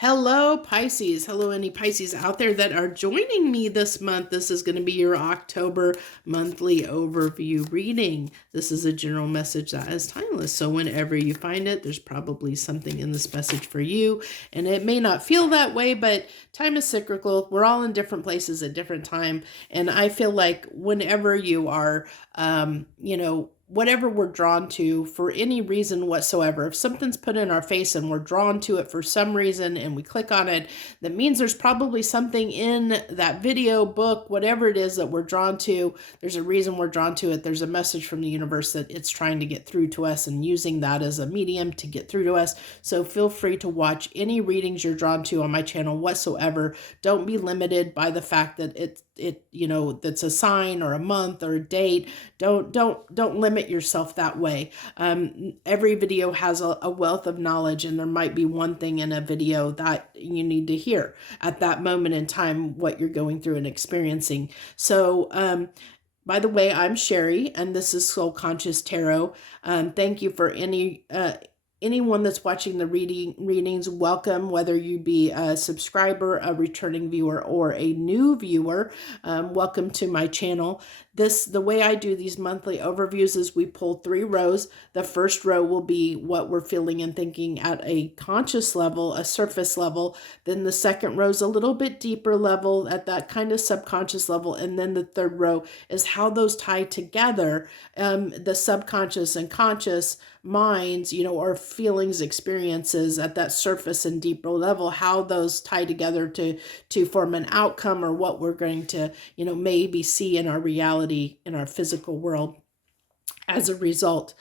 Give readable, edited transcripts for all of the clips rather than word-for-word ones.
Hello, Pisces. Hello, any Pisces out there that are joining me this month. This is going to be your October monthly overview reading. This is a general message that is timeless. So whenever you find it, there's probably something in this message for you. And it may not feel that way, but time is cyclical. We're all in different places at different time. And I feel like whenever you are, whatever we're drawn to for any reason whatsoever, if something's put in our face and we're drawn to it for some reason and we click on it, that means there's probably something in that video, book, whatever it is that we're drawn to. There's a reason we're drawn to it. There's a message from the universe that it's trying to get through to us and using that as a medium to get through to us. So feel free to watch any readings you're drawn to on my channel whatsoever. Don't be limited by the fact that that's a sign or a month or a date. Don't limit yourself that way. Every video has a wealth of knowledge, and there might be one thing in a video that you need to hear at that moment in time, what you're going through and experiencing. So, by the way, I'm Sherry, and this is Soul Conscious Tarot. Thank you for anyone that's watching the readings. Welcome, whether you be a subscriber, a returning viewer, or a new viewer. Welcome to my channel. The way I do these monthly overviews is we pull 3 rows. The first row will be what we're feeling and thinking at a conscious level, a surface level. Then the second row is a little bit deeper level at that kind of subconscious level. And then the third row is how those tie together, the subconscious and conscious minds, or feelings, experiences at that surface and deeper level, how those tie together to form an outcome or what we're going to, maybe see in our reality, in our physical world as a result.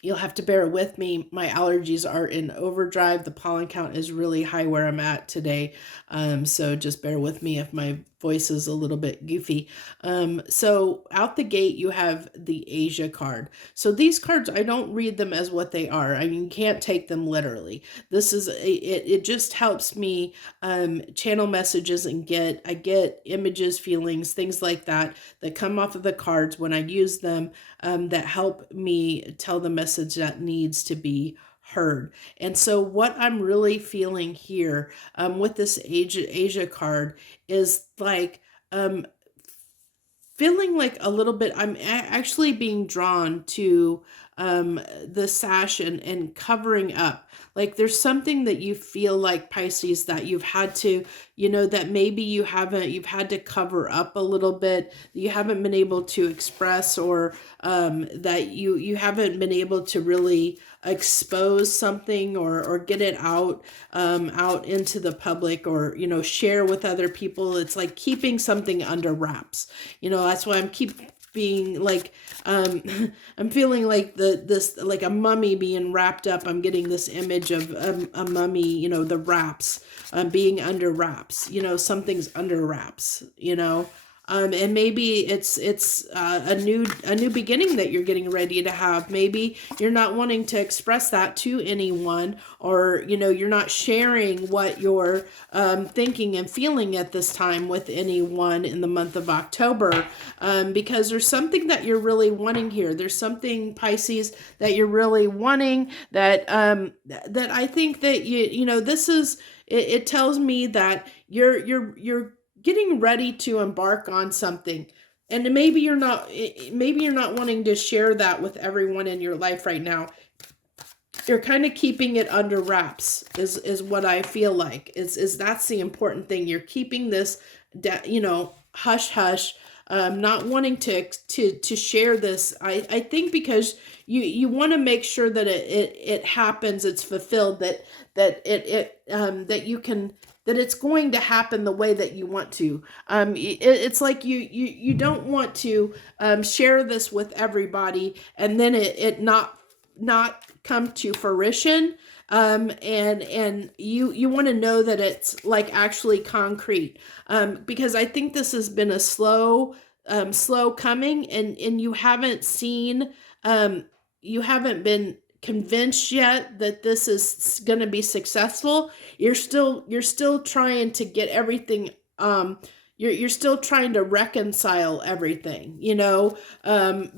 You'll have to bear with me. My allergies are in overdrive. The pollen count is really high where I'm at today. So just bear with me if my voice is a little bit goofy. So out the gate, you have the Asia card. So these cards, I don't read them as what they are. I mean, you can't take them literally. This is, it just helps me channel messages and I get images, feelings, things like that come off of the cards when I use them, that help me tell the message that needs to be heard. And so what I'm really feeling here with this Asia card is like feeling like a little bit, I'm actually being drawn to the sash and covering up. Like there's something that you feel like, Pisces, that you've had to, that maybe you've had to cover up a little bit, you haven't been able to express, or that you haven't been able to really expose something or get it out into the public, or share with other people. It's like keeping something under wraps. That's why I'm being like I'm feeling like this like a mummy being wrapped up. I'm getting this image of a mummy, the wraps, being under wraps, something's under wraps, and maybe it's a new beginning that you're getting ready to have. Maybe you're not wanting to express that to anyone, or you're not sharing what you're thinking and feeling at this time with anyone in the month of October, because there's something that you're really wanting here. There's something, Pisces, that you're really wanting, that that I think that this is it tells me that you're getting ready to embark on something, and maybe you're not wanting to share that with everyone in your life right now. You're kind of keeping it under wraps is what I feel like. Is that's the important thing. You're keeping this hush hush, not wanting to share this. I think because you want to make sure that it happens, it's fulfilled, that you can, that it's going to happen the way that you want to. It's like you don't want to share this with everybody and then it not come to fruition. And you want to know that it's like actually concrete, because I think this has been a slow coming, and you haven't seen, you haven't been convinced yet that this is going to be successful. You're still trying to get everything, you're still trying to reconcile everything,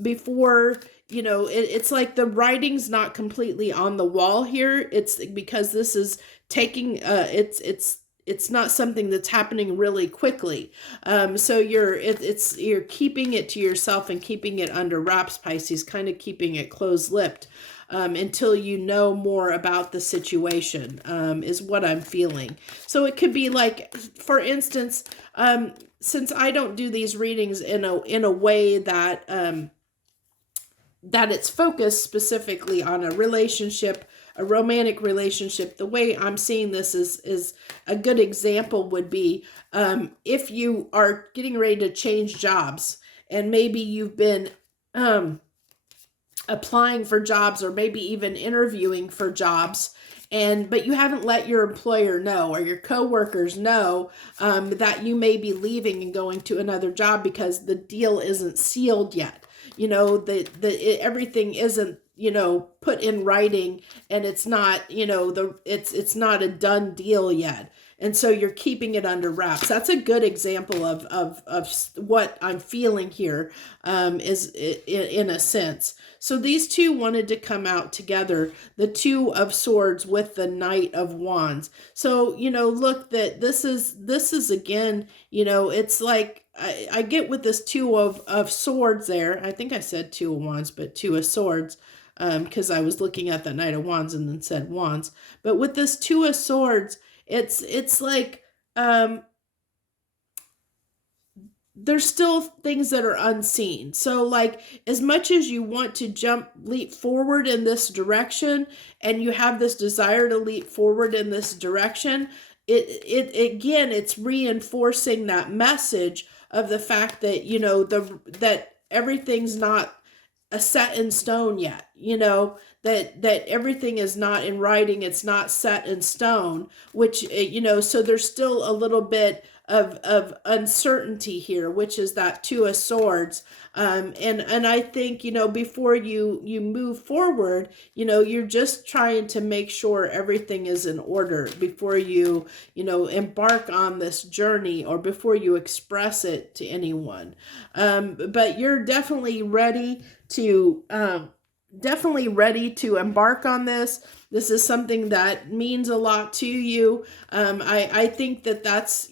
before it's like the writing's not completely on the wall here. It's because this is taking, it's not something that's happening really quickly. So you're keeping it to yourself and keeping it under wraps, Pisces, kind of keeping it closed-lipped until you know more about the situation, is what I'm feeling. So it could be like, for instance, since I don't do these readings in a way that that it's focused specifically on a relationship, a romantic relationship. The way I'm seeing this is a good example would be if you are getting ready to change jobs, and maybe you've been applying for jobs, or maybe even interviewing for jobs, but you haven't let your employer know, or your coworkers know, that you may be leaving and going to another job because the deal isn't sealed yet. Everything isn't, put in writing, and it's not, it's not a done deal yet. And so you're keeping it under wraps. That's a good example of what I'm feeling here, is in a sense. So these two wanted to come out together, the Two of Swords with the Knight of Wands. So, look, that this is again, it's like, I get with this Two of Swords there. I think I said Two of Wands, but Two of Swords, because I was looking at the Knight of Wands and then said Wands. But with this Two of Swords, it's like, there's still things that are unseen. So like, as much as you want to leap forward in this direction, and you have this desire to leap forward in this direction, it's reinforcing that message of the fact that, that everything's not a set in stone yet, that everything is not in writing, it's not set in stone, which, so there's still a little bit of uncertainty here, which is that Two of Swords. And I think, before you move forward, you're just trying to make sure everything is in order before you, embark on this journey, or before you express it to anyone. But you're definitely ready to embark on this. This is something that means a lot to you. I think that's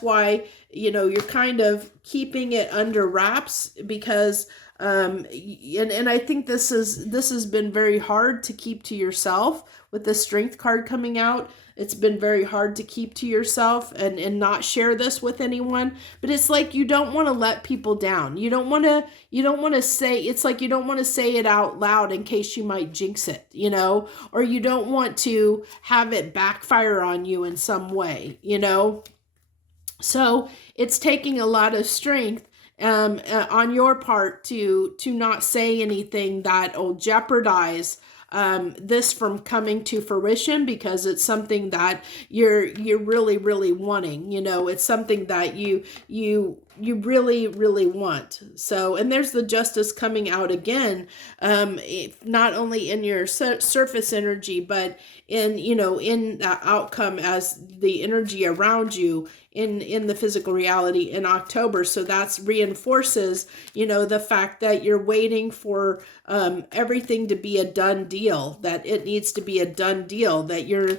why, you're kind of keeping it under wraps, because, and I think this has been very hard to keep to yourself with the Strength card coming out. It's been very hard to keep to yourself and not share this with anyone. But it's like, you don't want to let people down. You don't want to say, it's like, you don't want to say it out loud in case you might jinx it, or you don't want to have it backfire on you in some way, So it's taking a lot of strength on your part to not say anything that will jeopardize this from coming to fruition, because it's something that you're really, really wanting. It's something that you really, really want. So, and there's the Justice coming out again, not only in your surface energy, but in, in that outcome as the energy around you in the physical reality in October. So that's reinforces, the fact that you're waiting for everything to be a done deal, that it needs to be a done deal, that you're,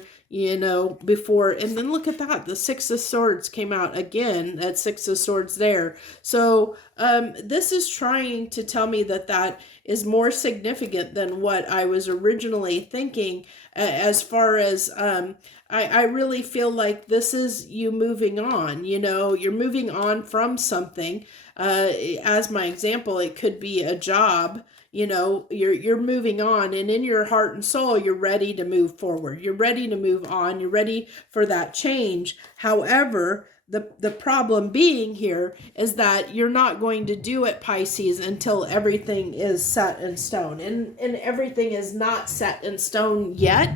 before. And then look at that, the Six of Swords came out again, that Six of Swords there. So this is trying to tell me that is more significant than what I was originally thinking, as far as I really feel like this is you moving on. You're moving on from something. As my example, it could be a job. You're moving on, and in your heart and soul, you're ready to move forward. You're ready to move on. You're ready for that change. However, the problem being here is that you're not going to do it, Pisces, until everything is set in stone, and everything is not set in stone yet.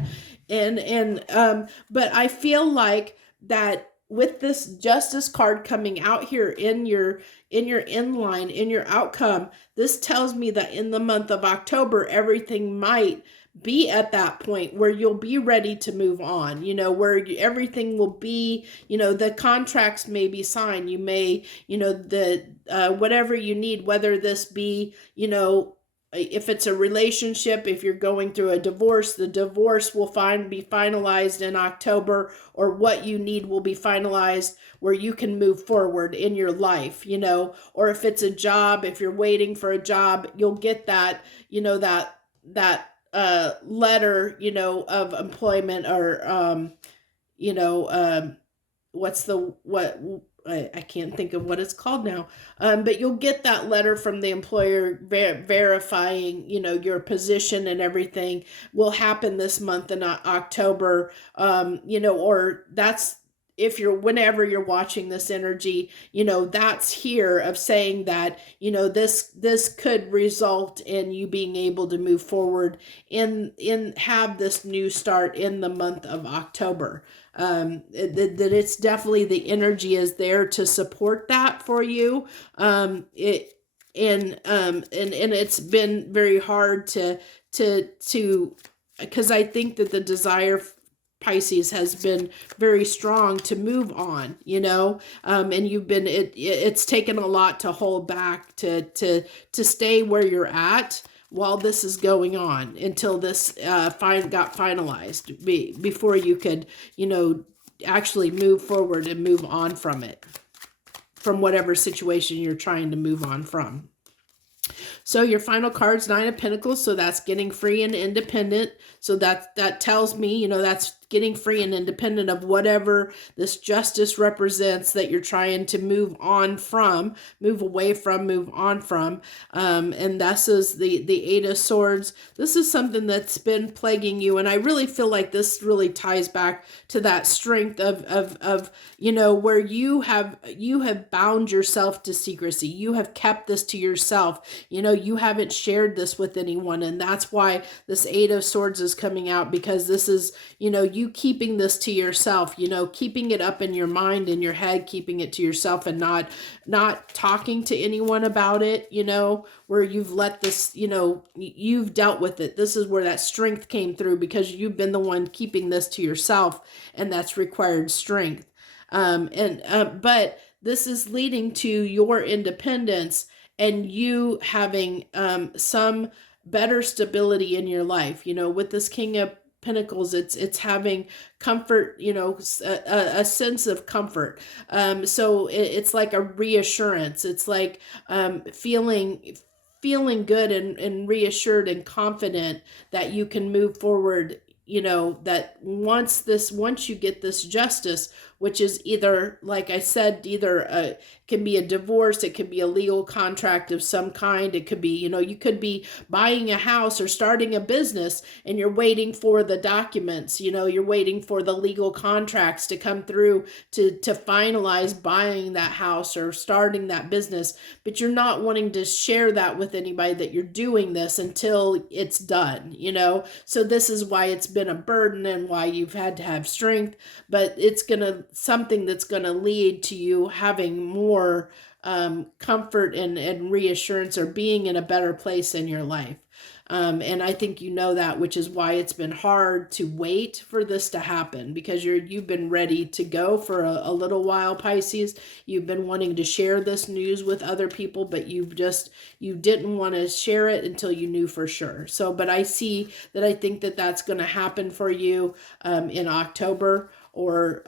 But I feel like that with this Justice card coming out here in your inline, in your outcome, this tells me that in the month of October, everything might be at that point where you'll be ready to move on, where everything will be, the contracts may be signed. You may, whatever you need, whether this be, if it's a relationship, if you're going through a divorce, the divorce will be finalized in October, or what you need will be finalized where you can move forward in your life, or if it's a job, if you're waiting for a job, you'll get that, that letter, of employment, or, what's the, what, I can't think of what it's called now, but you'll get that letter from the employer verifying, your position, and everything will happen this month in October, or that's, if you're, whenever you're watching this energy, that's here of saying that, this could result in you being able to move forward in have this new start in the month of October. That it's definitely, the energy is there to support that for you. And it's been very hard to because I think that the desire, Pisces, has been very strong to move on, and you've been, it's taken a lot to hold back to stay where you're at while this is going on, until this got finalized, before you could, actually move forward and move on from it, from whatever situation you're trying to move on from. So your final card's Nine of Pentacles, so that's getting free and independent. So that tells me, that's getting free and independent of whatever this justice represents that you're trying to move on from, move away from, move on from. And this is the Eight of Swords. This is something that's been plaguing you, and I really feel like this really ties back to that strength of where you have bound yourself to secrecy. You have kept this to yourself. You haven't shared this with anyone, and that's why this Eight of Swords is coming out, because this is, you keeping this to yourself, keeping it up in your mind, in your head, keeping it to yourself, and not talking to anyone about it, where you've let this, you've dealt with it. This is where that strength came through, because you've been the one keeping this to yourself, and that's required strength. But this is leading to your independence, and you having some better stability in your life. With this King of Pentacles, it's having comfort, a sense of comfort. So it's like a reassurance. It's like feeling good and reassured and confident that you can move forward. That once you get this justice, which is either, like I said, either can be a divorce, it could be a legal contract of some kind, it could be, you could be buying a house or starting a business, and you're waiting for the documents, you're waiting for the legal contracts to come through to finalize buying that house or starting that business, but you're not wanting to share that with anybody that you're doing this until it's done, so this is why it's been a burden and why you've had to have strength, but it's something that's going to lead to you having more comfort and reassurance, or being in a better place in your life. And I think that, which is why it's been hard to wait for this to happen, because you've been ready to go for a little while, Pisces. You've been wanting to share this news with other people, but you didn't want to share it until you knew for sure. So, but I see that, I think that that's going to happen for you in October, or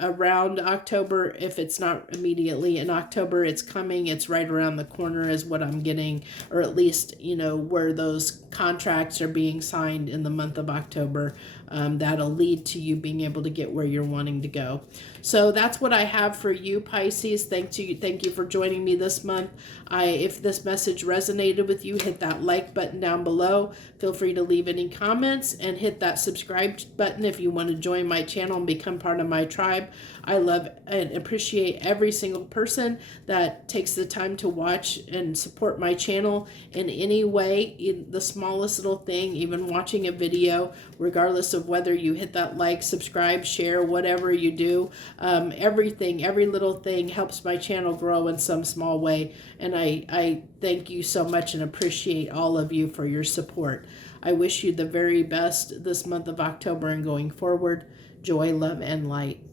around October. If it's not immediately in October, it's coming. It's right around the corner is what I'm getting, or at least, where those contracts are being signed in the month of October. That'll lead to you being able to get where you're wanting to go. So that's what I have for you, Pisces. Thank you for joining me this month. If this message resonated with you, hit that like button down below. Feel free to leave any comments, and hit that subscribe button if you want to join my channel and become part of my tribe. I love and appreciate every single person that takes the time to watch and support my channel in any way, in the smallest little thing, even watching a video, regardless of whether you hit that like, subscribe, share, whatever you do. Everything, every little thing helps my channel grow in some small way. And I thank you so much and appreciate all of you for your support. I wish you the very best this month of October and going forward. Joy, love, and light.